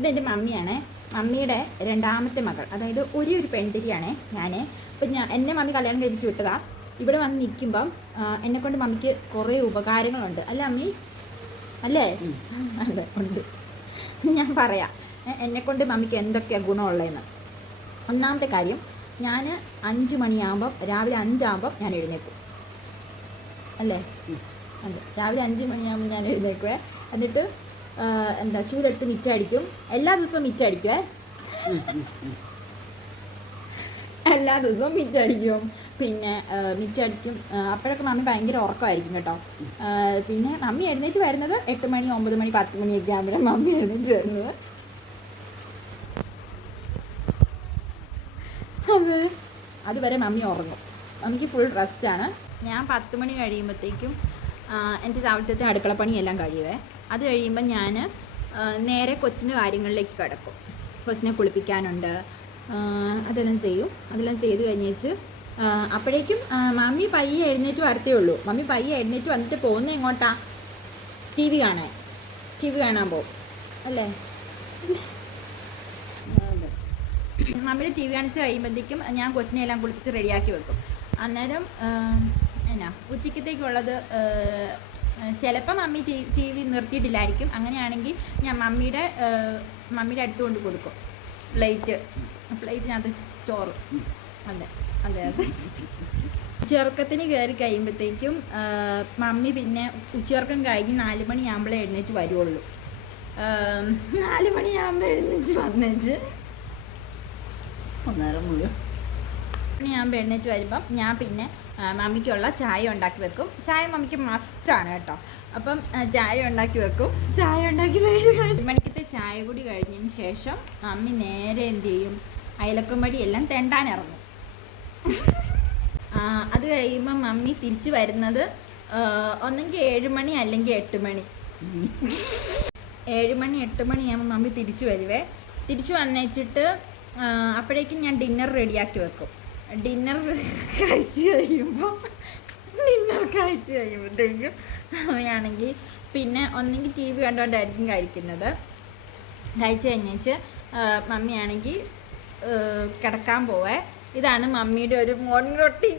ഇതെൻ്റെ മമ്മിയാണേ. മമ്മിയുടെ രണ്ടാമത്തെ മകൾ, അതായത് ഒരേ ഒരു പെൺതിരിയാണേ ഞാൻ. അപ്പം എന്നെ മമ്മി കല്യാണം കഴിപ്പിച്ച് വിട്ടതാ. ഇവിടെ വന്ന് നിൽക്കുമ്പം എന്നെക്കൊണ്ട് മമ്മിക്ക് കുറേ ഉപകാരങ്ങളുണ്ട് അല്ലേ മമ്മി? അല്ലേ? അതെ ഉണ്ട്. ഞാൻ പറയാം എന്നെക്കൊണ്ട് മമ്മിക്ക് എന്തൊക്കെയാണ് ഗുണമുള്ളതെന്ന്. ഒന്നാമത്തെ കാര്യം, ഞാൻ 5 മണിയാകുമ്പം, രാവിലെ 5 ആകുമ്പം ഞാൻ എഴുന്നേക്കും അല്ലേ? അതെ, രാവിലെ 5 മണിയാകുമ്പോൾ ഞാൻ എഴുന്നേക്കുവേ. എന്നിട്ട് ചൂലെടുത്ത് മിറ്റടിക്കും. എല്ലാ ദിവസവും മിറ്റടിക്കുവേ, എല്ലാ ദിവസവും മിറ്റടിക്കും. പിന്നെ മിറ്റടിക്കും. അപ്പോഴൊക്കെ മമ്മി ഭയങ്കര ഉറക്കമായിരിക്കും കേട്ടോ. പിന്നെ മമ്മി എഴുന്നേറ്റ് വരുന്നത് 8 മണി 9 മണി 10 മണിയൊക്കെ ആകുമ്പോഴാണ് മമ്മി എഴുന്നേറ്റ് വരുന്നത്. അതുവരെ മമ്മി ഉറങ്ങും. മമ്മിക്ക് ഫുൾ റെസ്റ്റാണ്. ഞാൻ 10 മണി കഴിയുമ്പോഴത്തേക്കും എൻ്റെ രാവിലത്തെ അടുക്കളപ്പണിയെല്ലാം കഴിയുവേ. അത് കഴിയുമ്പം ഞാൻ നേരെ കൊച്ചിൻ്റെ കാര്യങ്ങളിലേക്ക് കിടക്കും. കൊച്ചിനെ കുളിപ്പിക്കാനുണ്ട്, അതെല്ലാം ചെയ്യും. അതെല്ലാം ചെയ്ത് കഴിഞ്ഞേച്ച് അപ്പോഴേക്കും മമ്മി പയ്യെ എഴുന്നേറ്റ് വരത്തേ ഉള്ളൂ. മമ്മി പയ്യെ എഴുന്നേറ്റ് വന്നിട്ട് പോകുന്നത് എങ്ങോട്ടാ? ടി വി കാണാൻ പോകും അല്ലേ? മമ്മിയുടെ ടി വി കാണിച്ച് കഴിയുമ്പോഴത്തേക്കും ഞാൻ കൊച്ചിനെ എല്ലാം കുളിപ്പിച്ച് റെഡിയാക്കി വെക്കും. അന്നേരം ഉച്ചക്കത്തേക്കുള്ളത് ചിലപ്പോൾ മമ്മി ടി വി നിർത്തിയിട്ടില്ലായിരിക്കും. അങ്ങനെയാണെങ്കിൽ ഞാൻ മമ്മിയുടെ അടുത്ത് കൊണ്ട് കൊടുക്കും പ്ലേറ്റിനകത്ത് ചോറ്. അതെ അതെ അതെ. ചെറുക്കത്തിന് കയറി കഴിയുമ്പോഴത്തേക്കും മമ്മി പിന്നെ ഉച്ചയുറക്കം കഴിഞ്ഞ് 4 മണിയാകുമ്പോഴേ എഴുന്നേറ്റ് വരുള്ളൂ. 4 മണിയാകുമ്പോൾ എഴുന്നേറ്റ് വന്നേച്ച് മണിയാകുമ്പോൾ എഴുന്നേറ്റ് വരുമ്പം ഞാൻ പിന്നെ മമ്മിക്കുള്ള ചായ ഉണ്ടാക്കി വെക്കും. ചായ മമ്മിക്ക് മസ്റ്റാണ് കേട്ടോ. അപ്പം ചായ ഉണ്ടാക്കി വെക്കും. ചായ ഉണ്ടാക്കി 1 മണിക്കത്തെ ചായ കൂടി കഴിഞ്ഞതിന് ശേഷം മമ്മി നേരെ എന്ത് ചെയ്യും? അയലക്കമ്പടി എല്ലാം തെണ്ടാനിറങ്ങും. അത് കഴിയുമ്പം മമ്മി തിരിച്ച് വരുന്നത് ഒന്നെങ്കിൽ 7 മണി അല്ലെങ്കിൽ 8 മണി. 7 മണി 8 മണിയാകുമ്പോൾ മമ്മി തിരിച്ചു വരുവേ. തിരിച്ചു വന്നേച്ചിട്ട് അപ്പോഴേക്കും ഞാൻ ഡിന്നർ റെഡിയാക്കി വെക്കും. ഡിന്നർ കഴിച്ച് കഴിയുമ്പോഴത്തേക്കും ആണെങ്കിൽ പിന്നെ ഒന്നെങ്കിൽ ടി വി കണ്ടുകൊണ്ടായിരിക്കും കഴിക്കുന്നത്. കഴിച്ച് കഴിഞ്ഞേച്ച് മമ്മിയാണെങ്കിൽ കിടക്കാൻ പോവേ. ഇതാണ് മമ്മിയുടെ ഒരു മോർണിംഗ് റൊട്ടീൻ.